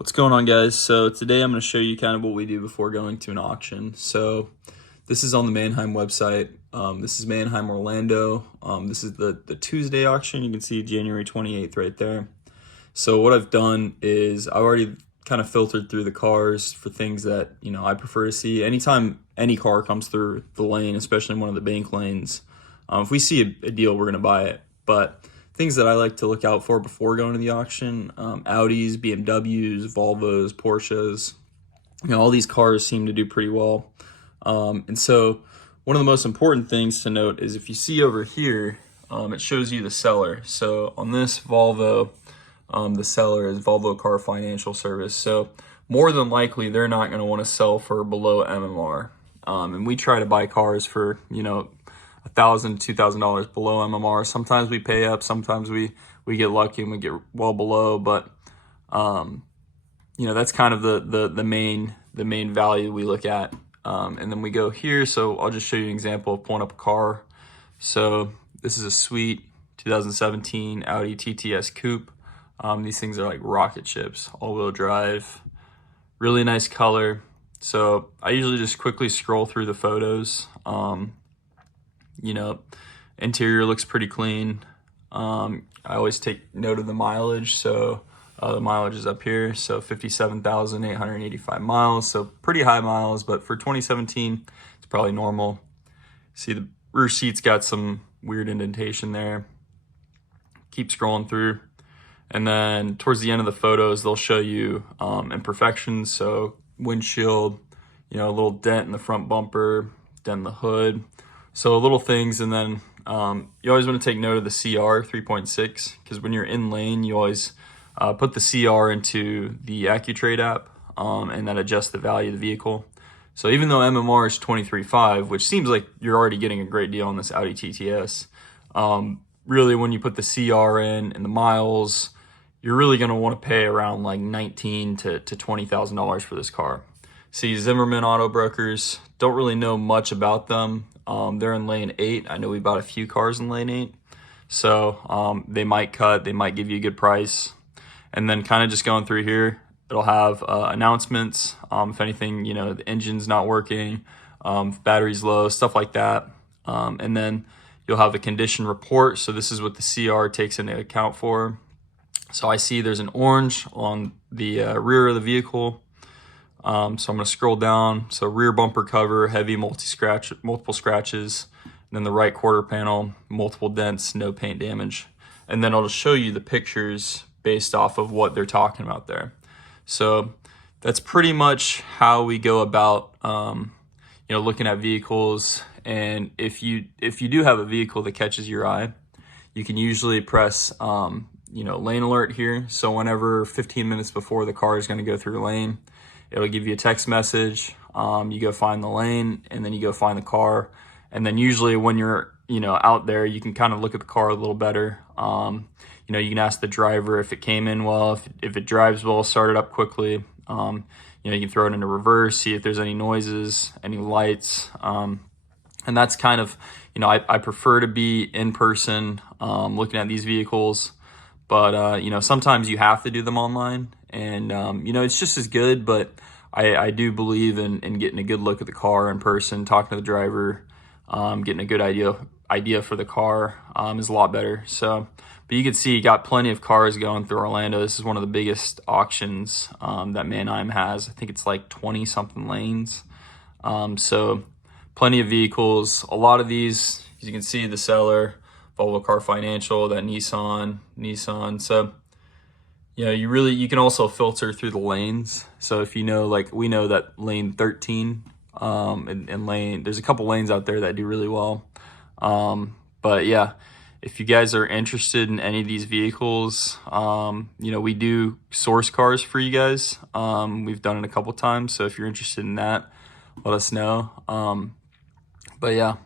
What's going on, guys? So today I'm going to show you kind of what we do before going to an auction. So this is on the Manheim website. This is Manheim, Orlando. This is the Tuesday auction. You can see January 28th right there. So what I've done is I already kind of filtered through the cars for things that, I prefer to see. Anytime any car comes through the lane, especially in one of the bank lanes, if we see a deal, we're going to buy it. But things that I like to look out for before going to the auction, Audis, BMWs, Volvos, Porsches, all these cars seem to do pretty well. And so one of the most important things to note is if you see over here, it shows you the seller. So on this Volvo, the seller is Volvo Car Financial Service. So more than likely, they're not going to want to sell for below MMR. And we try to buy cars for, $1,000, $2,000 below MMR. Sometimes we pay up, sometimes we get lucky and we get well below, but that's kind of the main value we look at. And then we go here. So I'll just show you an example of pulling up a car. So this is a sweet 2017 Audi TTS Coupe. These things are like rocket ships, all-wheel drive, really nice color. So I usually just quickly scroll through the photos. Interior looks pretty clean. I always take note of the mileage. So the mileage is up here. So 57,885 miles. So pretty high miles, but for 2017, it's probably normal. See, the rear seat's got some weird indentation there. Keep scrolling through. And then towards the end of the photos, they'll show you imperfections. So windshield, a little dent in the front bumper, dent in the hood. So little things. And then you always want to take note of the CR 3.6, because when you're in lane, you always put the CR into the AccuTrade app, and that adjusts the value of the vehicle. So even though MMR is 23.5, which seems like you're already getting a great deal on this Audi TTS, really when you put the CR in and the miles, you're really going to want to pay around like $19,000 to $20,000 for this car. See, Zimmerman Auto Brokers, don't really know much about them. They're in lane 8. I know we bought a few cars in lane 8. So they might cut, they might give you a good price. And then kind of just going through here, it'll have announcements. If anything, the engine's not working, if battery's low, stuff like that. And then you'll have a condition report. So this is what the CR takes into account for. So I see there's an orange on the rear of the vehicle. So I'm going to scroll down. So rear bumper cover, heavy multiple scratches. And then the right quarter panel, multiple dents, no paint damage. And then I'll just show you the pictures based off of what they're talking about there. So that's pretty much how we go about, looking at vehicles. And if you do have a vehicle that catches your eye, you can usually press, lane alert here. So whenever 15 minutes before the car is going to go through the lane, it'll give you a text message. You go find the lane, and then you go find the car. And then usually when you're, out there, you can kind of look at the car a little better. You can ask the driver if it came in well, if it drives well, start it up quickly. You can throw it into reverse, see if there's any noises, any lights. And that's kind of, I prefer to be in person looking at these vehicles. But, sometimes you have to do them online. And, it's just as good. But I do believe in getting a good look at the car in person, talking to the driver, getting a good idea for the car is a lot better. So, but you can see you got plenty of cars going through Orlando. This is one of the biggest auctions that Manheim has. I think it's like 20-something lanes. So plenty of vehicles. A lot of these, as you can see, the seller, Volvo Car Financial, that Nissan. So, you can also filter through the lanes. So if we know that lane 13 and there's a couple lanes out there that do really well. But yeah, if you guys are interested in any of these vehicles, we do source cars for you guys. We've done it a couple times. So if you're interested in that, let us know. But yeah.